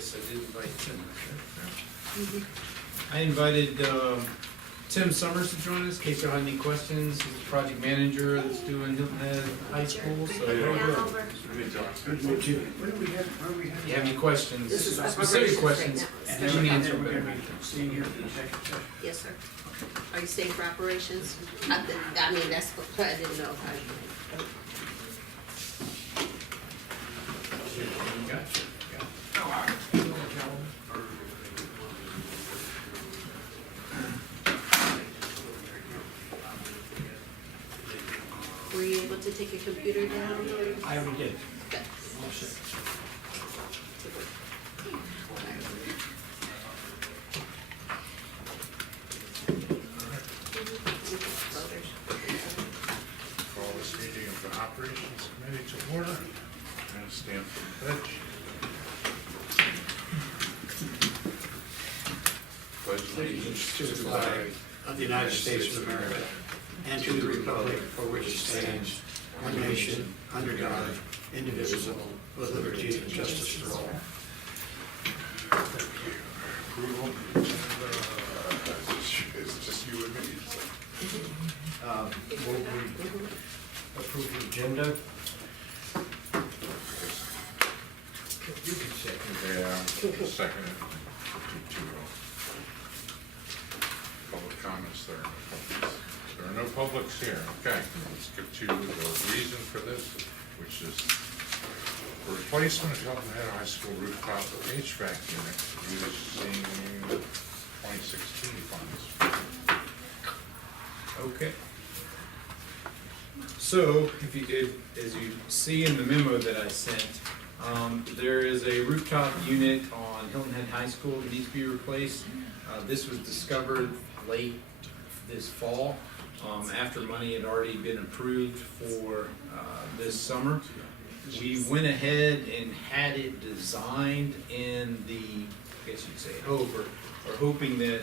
Yes, I did invite Tim. Mm-hmm. I invited Tim Summers to join us, in case you have any questions. He's the project manager that's doing Hilton Head High School, so. Good If down over. you have any questions, This is specific operations questions, right now. you can answer We're them. gonna be staying here for the executive session. Yes, sir. Are you staying for operations? I mean, that's what I didn't know. Gotcha. Were you able to take your computer down? I already did. Good. All set. Call this meeting of the Operations Committee to order and stand for the pledge. Pledge Allegiance to the flag of the United States of America and to the republic for which it stands, one nation, under God, indivisible, with liberty and justice for all. approval. It's just you and me. Will we approve the agenda? You can second. Yeah, second. Public comments there. There are no publics here. Okay, let's get to the reason for this, which is for replacement of Hilton Head High School rooftop HVAC unit using 2016 funds. Okay. So, if you did, as you see in the memo that I sent, there is a rooftop unit on Hilton Head High School that needs to be replaced. This was discovered late this fall, after money had already been approved for this summer. We went ahead and had it designed in the, I guess you'd say hope, or hoping that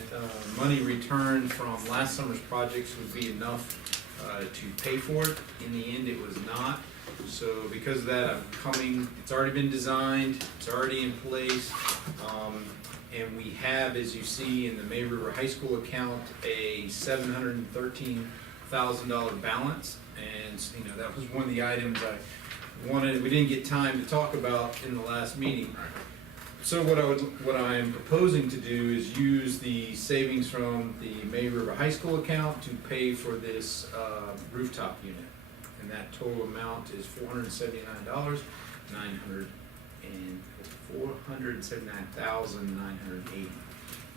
money returned from last summer's projects would be enough to pay for it. In the end, it was not. So because of that, it's already been designed, it's already in place. And we have, as you see in the May River High School account, a $713,000 balance. And, that was one of the items I wanted, we didn't get time to talk about in the last meeting. So what I am proposing to do is use the savings from the May River High School account to pay for this rooftop unit. And that total amount is $479,980.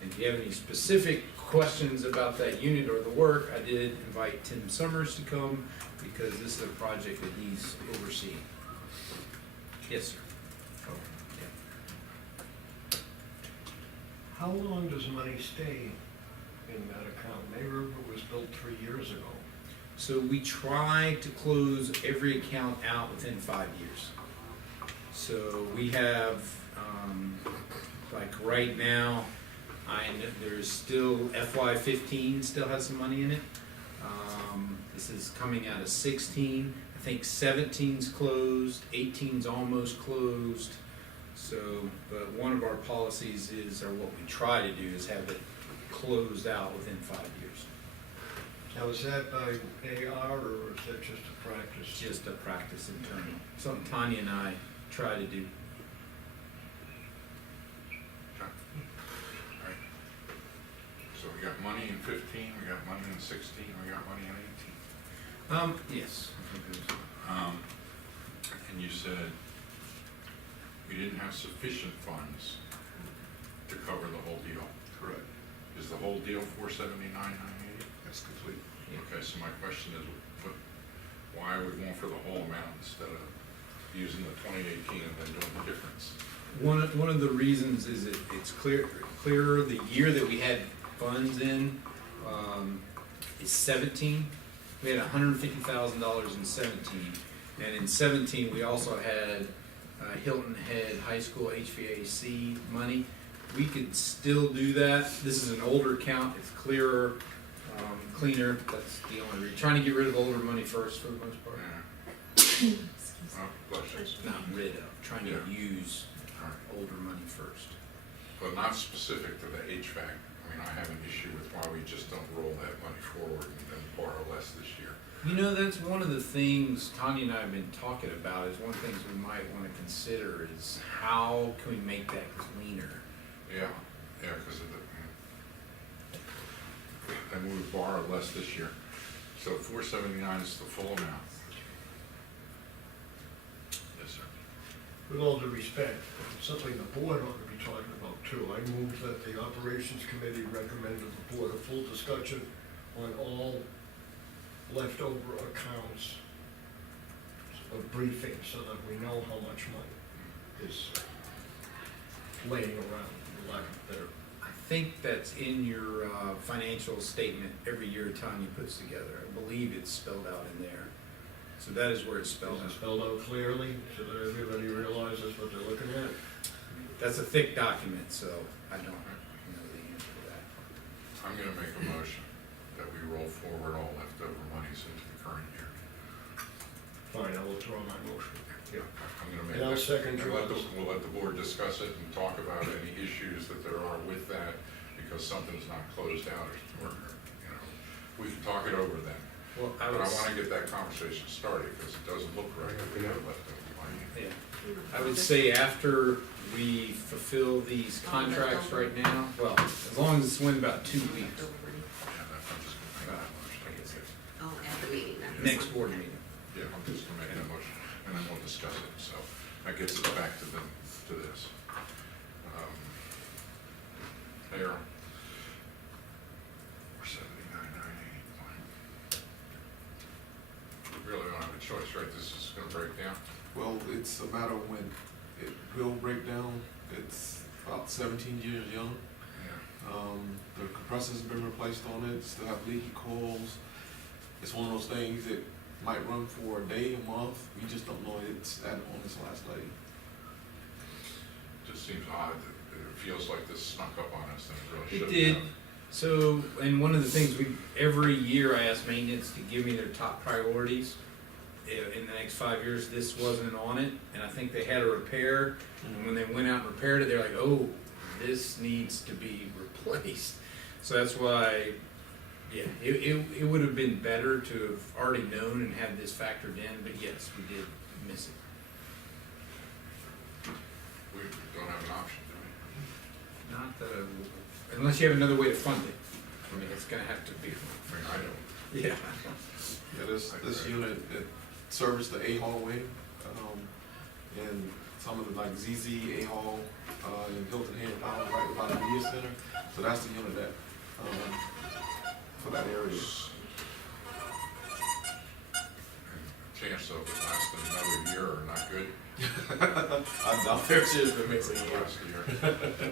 And if you have any specific questions about that unit or the work, I did invite Tim Summers to come because this is a project that he's overseeing. Yes, sir. Oh, yeah. How long does money stay in that account? May River was built 3 years ago. So we try to close every account out within 5 years. So we have, like right now, there's still FY15 still has some money in it. This is coming out of 16. I think 17's closed, 18's almost closed. So, but one of our policies is, or what we try to do is have it closed out within 5 years. Now, is that by AR or is that just a practice? It's just a practice internal, something Tanya and I try to do. Okay. All right. So we got money in 15, we got money in 16, we got money in 18. Yes. And you said we didn't have sufficient funds to cover the whole deal. Correct. Is the whole deal 479,980? That's complete. Okay, so my question is, why are we going for the whole amount instead of using the 2018 and then doing the difference? One of the reasons is it's clearer, the year that we had funds in, is 17. We had $150,000 in 17. And in 17, we also had Hilton Head High School HVAC money. We could still do that. This is an older count, it's clearer, cleaner. That's the only reason. Trying to get rid of older money first for the most part. Yeah. Bless you. Not rid of, trying to use older money first. But not specific to the HVAC. I mean, I have an issue with why we just don't roll that money forward and then borrow less this year. You know, that's one of the things Tanya and I have been talking about, is one of the things we might want to consider is how can we make that cleaner? Yeah, because of the, and we would borrow less this year. So 479 is the full amount. Yes, sir. With all due respect, it's something the board ought to be talking about too. I move that the operations committee recommend to the board a full discussion on all leftover accounts, a briefing, so that we know how much money is laying around, for lack of a better. I think that's in your financial statement every year Tanya puts together. I believe it's spelled out in there. So that is where it's spelled Is it out. spelled out clearly, so that everybody realizes what they're looking at? That's a thick document, so I don't know the answer to that. I'm gonna make a motion that we roll forward all leftover monies into the current year. Fine, I will withdraw my motion. Yeah. I'm gonna make And I'll that- second and let yours. we'll let the board discuss it and talk about any issues that there are with that, because something's not closed out, or, you know, we can talk it over then. Well, But I wanna get that conversation started, because it doesn't look right if we have leftover money. Yeah, I would say after we fulfill these contracts right now, well, as long as it's within about 2 weeks, Yeah, I'm just gonna make that motion. I guess it's Oh, at the meeting, not the next Sunday. board meeting. Yeah, I'm just gonna make that motion, and then we'll discuss it, so that gets us back to this. There. 479,981. We really don't have a choice, right? This is gonna break down. Well, it's a matter of when it will break down. It's about 17 years young. Yeah. The compressor's been replaced on it, still have leaky coils. It's one of those things that might run for a day, a month. We just don't know it's on its last leg. Just seems odd that it feels like this snuck up on us and it really It shouldn't did. have. So, and one of the things every year I ask maintenance to give me their top priorities. In the next 5 years, this wasn't on it, and I think they had a repair, and when they went out and repaired it, they're like, oh, this needs to be replaced. So that's why, yeah, it would have been better to have already known and had this factored in, but yes, we did miss it. We don't have an option, do Not that, unless you have another way to fund it. I mean, it's gonna have to be, we? I mean, I don't. yeah. Yeah, this unit, it serviced the A-Hall wing, and some of the like ZZ A-Hall, in Hilton Head Power, right by the media center. So that's the unit that, for that area. And chance of it lasting another year or not good. I doubt there's just been mixing it up. Last year.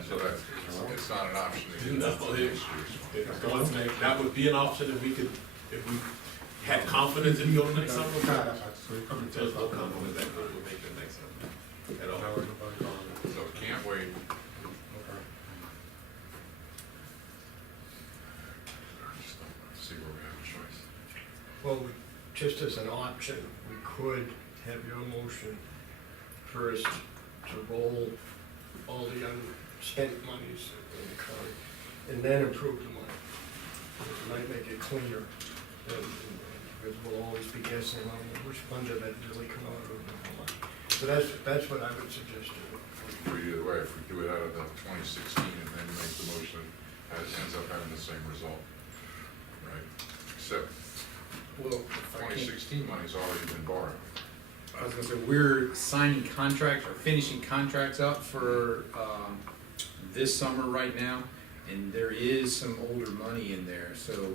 So that's, it's not an option to get No, that it- next year's If one. it's going to, that would be an option if we could, if we had confidence in going next summer. There's no confidence that we'll make it next summer at all. So can't wait. I just don't see where we have a choice. Well, just as an option, we could have your motion first to roll all the unspent monies in the current, and then approve the money. It might make it cleaner, because we'll always be guessing on which fund did that really come out of and how much. So that's what I would suggest to do. Or either way, if we do it out of the 2016 and then make the motion, it ends up having the same result, right? Except Well, if I can't- 2016 money's already been borrowed. I was gonna say, we're signing contracts or finishing contracts up for, this summer right now, and there is some older money in there, so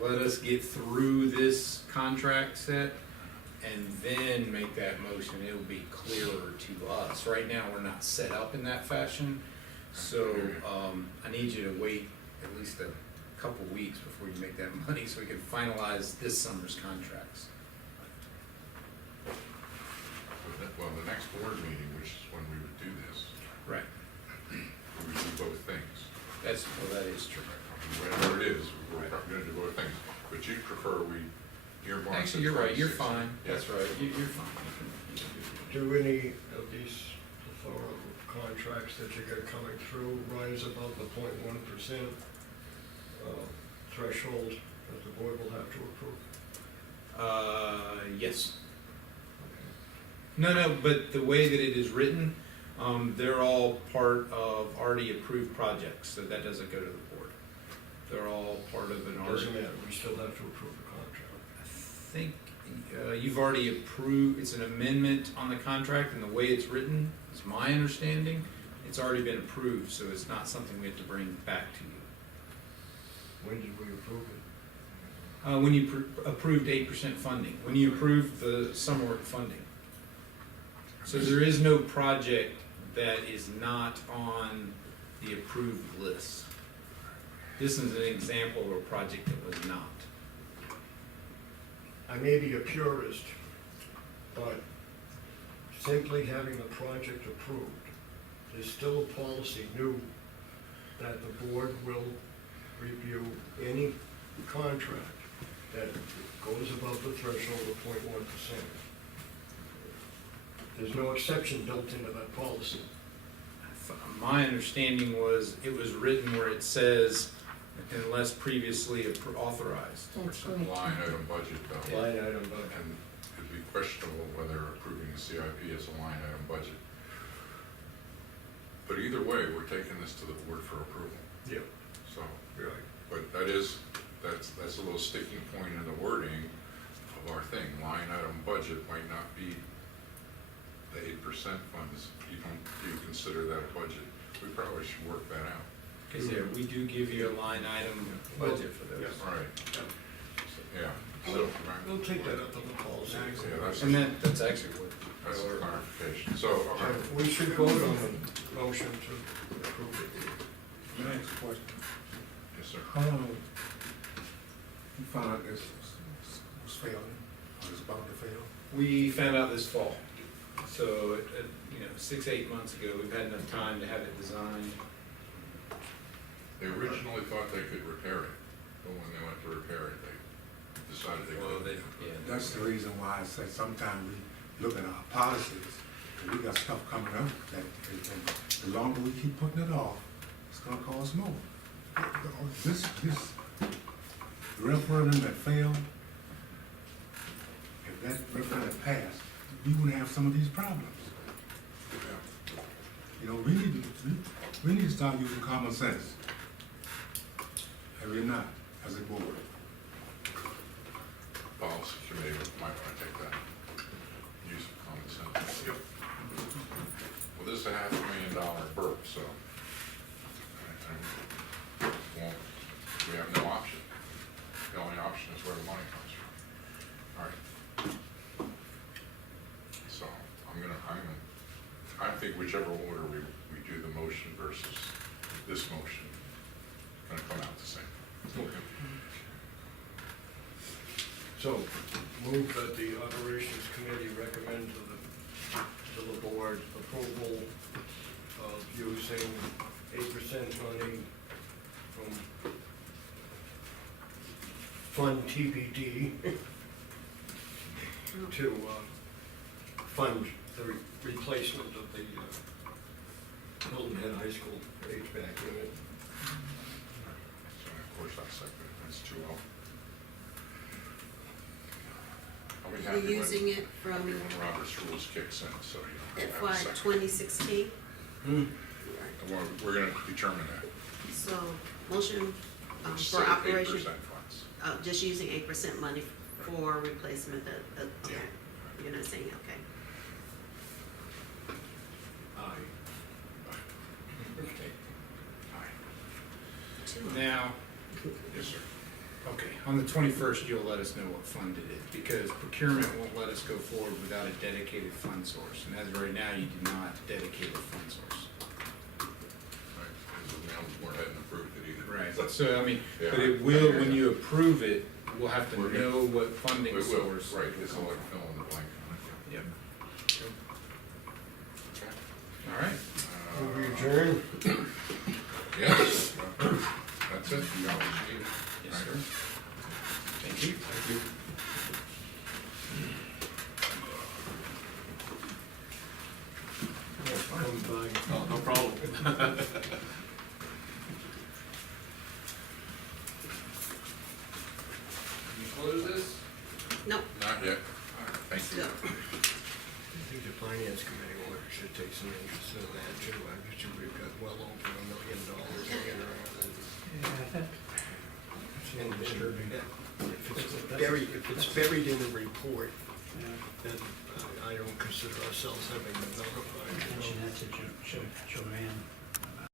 let us get through this contract set and then make that motion, it'll be clearer to us. Right now, we're not set up in that fashion, so, I need you to wait at least a couple weeks before you make that money, so we can finalize this summer's contracts. Well, the next board meeting, which is when we would do this, Right. we would do both things. That is true. Whatever it is, we're gonna do both things, but you prefer we earmark. Actually, you're right, you're fine, Yeah. that's right, you're fine. Do any of these for contracts that you got coming through rise above the 0.1% threshold that the board will have to approve? Yes. No, but the way that it is written, they're all part of already approved projects, so that doesn't go to the board. They're all part of an already. Doesn't matter, we still have to approve the contract. I think you've already approved, it's an amendment on the contract, and the way it's written, is my understanding, it's already been approved, so it's not something we have to bring back to you. When did we approve it? When you approved 8% funding, when you approved the summer work funding. So there is no project that is not on the approved list. This is an example of a project that was not. I may be a purist, but simply having a project approved, there's still a policy new that the board will review any contract that goes above the threshold of 0.1%. There's no exception built into that policy. My understanding was it was written where it says unless previously authorized. That's Line correct. item budget though. Line item, but And it'd be questionable whether approving the CIP as a line item budget. But either way, we're taking this to the board for approval, yeah, so. right. But that's a little sticking point in the wording of our thing. Line item budget might not be the 8% funds. Do you consider that a budget? We probably should work that out. Because yeah, we do give you a line item budget for those. Right. Yeah, so, right. We'll take that up on the policy. Yeah, And that's actually what. that's a clarification. So, okay. We should vote on the motion to approve it. Next question. Yes, sir. How long you found out this was failing, or was about to fail? We found out this fall. So, 6-8 months ago, we've had enough time to have it designed. They originally thought they could repair it, but when they went to repair it, they decided they couldn't. That's the reason why I say sometimes we look at our policies, and we got stuff coming up that, and the longer we keep putting it off, it's gonna cause more. This referendum that failed, if that referendum passed, we wouldn't have some of these problems. Yeah. You know, we need to start using common sense. And we're not, as a board. Policy committee might want to take that, use of common sense. Yep. Well, this is a $500,000 burp, so well, we have no option. The only option is where the money comes from. All right. So I think whichever order we do the motion versus this motion, gonna come out the same. So, move that the operations committee recommend to the board approval of using 8% money from Fund TBD to fund the replacement of the Hilton Head High School HVAC unit. So of course I second it, that's 2-0. I'll be happy You're using it from when Robert's rules kicks in, so you don't have a FY second. 2016. Well, we're gonna determine that. So, motion Just for say operation, 8% funds. just using 8% money for replacement of, okay. Yeah. You're not saying, okay. Aye. Aye. Now, Yes, sir. okay, on the 21st, you'll let us know what fund it is, because procurement won't let us go forward without a dedicated fund source. And as of right now, you do not dedicate a fund source. Right, because the mail board hadn't approved it either. Right, so, I mean, Yeah, but it I will, hear when that. you approve it, we'll have to We're gonna- know what funding We will, source. right, it's all like fill in the blank on it. Yep, Okay. all right. Will we adjourn? Yes, that's it, you always need it. Yes, sir. Thank you. Thank you. Come You close this? No, Not yet. Thank you. still. I think the finance committee should take some interest in that too. I bet you we've got well over $1 million hanging around. And disturbing. If it's buried in the report, then I don't consider ourselves having been notified. Mention that to Joanne.